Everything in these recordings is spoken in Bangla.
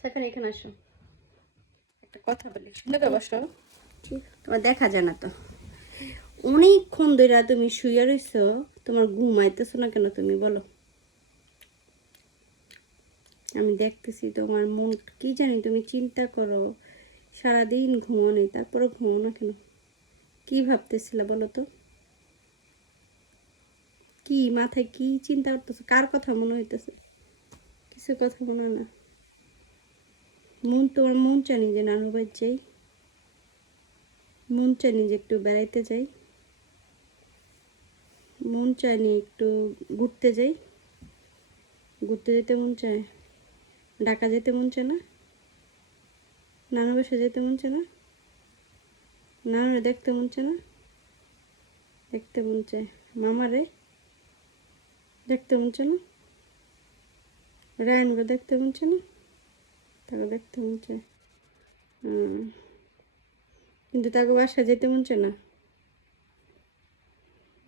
সাইফান এখানে আসো, একটা কথা বলি, শুনে তো বসো। ঠিক, তোমার দেখা যায় না তো, অনেকক্ষণ ধরে তুমি শুয়ে রইছো, তোমার ঘুমাইতেছো না কেন তুমি বলো? আমি দেখতেছি তোমার মন কি জানি, তুমি চিন্তা করো, সারাদিন ঘুমো নেই, তারপরে ঘুমো না কেন? কি ভাবতেছিলা বলো তো? কি মাথায় কি চিন্তা করতেছো? কার কথা মনে হইতেছে? কিছু কথা মনে হয় না? তোমার মন চানি যে নানু বাড়ি যাই, মন চানি যে একটু বেড়াইতে যাই, মন চায়নি একটু ঘুরতে যাই, ঘুরতে যেতে মন চায়, ঢাকা যেতে মন চায় না, নানু বাসা যেতে মন চায় না, নানুরে দেখতে মন চায় না, দেখতে মন চায় মামারে, দেখতে মন চায় না, রায়নকে দেখতে মন চায় না, তাকে দেখতে মন চায়, কিন্তু তাকে বাসা যেতে মন চায় না,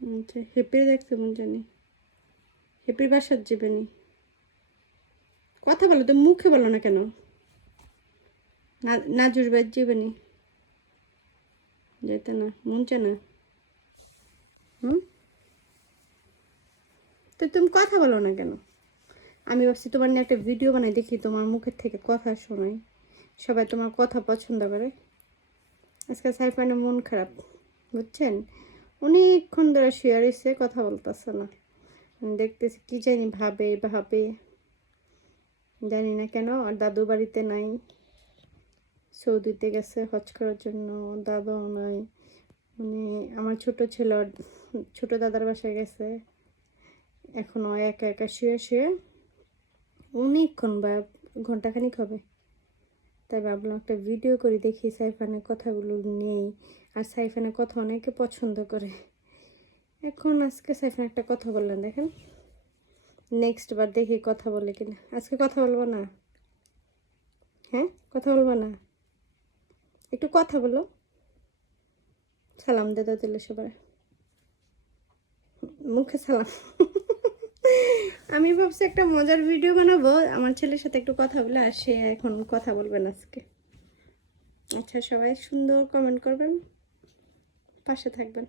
আচ্ছা হেপিরে দেখতে মন চায়নি, হেপির বাসার যাবে নি? কথা বলো তো, মুখে বলো না কেন? নাজুর বাড়ি যাবে নি? যেতে না মন চায় না? তো তুমি কথা বলো না কেন? আমি ভাবছি তোমার নিয়ে একটা ভিডিও বানাই, দেখি তোমার মুখের থেকে কথা শোনাই, সবাই তোমার কথা পছন্দ করে। আজকে সাইফানের মন খারাপ, বুঝছেন? অনেকক্ষণ ধরে শুয়ে রয়েছে, কথা বলতেছে না। আমি দেখতেছি কি জানি ভাবে ভাবে, জানি না কেন। আর দাদু বাড়িতে নাই, সৌদিতে গেছে হজ করার জন্য, দাদাও নাই। মানে আমার ছোট ছেলে ছোট দাদার বাসায় গেছে, এখনো একা একা শুয়ে শুয়ে অনেকক্ষণ, বা ঘন্টাখানিক হবে। তাই ভাবলাম একটা ভিডিও করে দেখি সাইফানের কথাগুলো নেই। আর সাইফানের কথা অনেকে পছন্দ করে। এখন আজকে সাইফান একটা কথা বললেন, দেখেন নেক্সট বার দেখি কথা বলে কিনা। আজকে কথা বলবো না? হ্যাঁ, কথা বলবো না? একটু কথা বলো, সালাম দে দিলে সবাই, মুখে সালাম। আমি ভাবছি একটা মজার ভিডিও বানাবো, আমার ছেলের সাথে একটু কথা বলে, আর সে এখন কথা বলবেন আজকে। আচ্ছা, সবাই সুন্দর কমেন্ট করবেন, পাশে থাকবেন।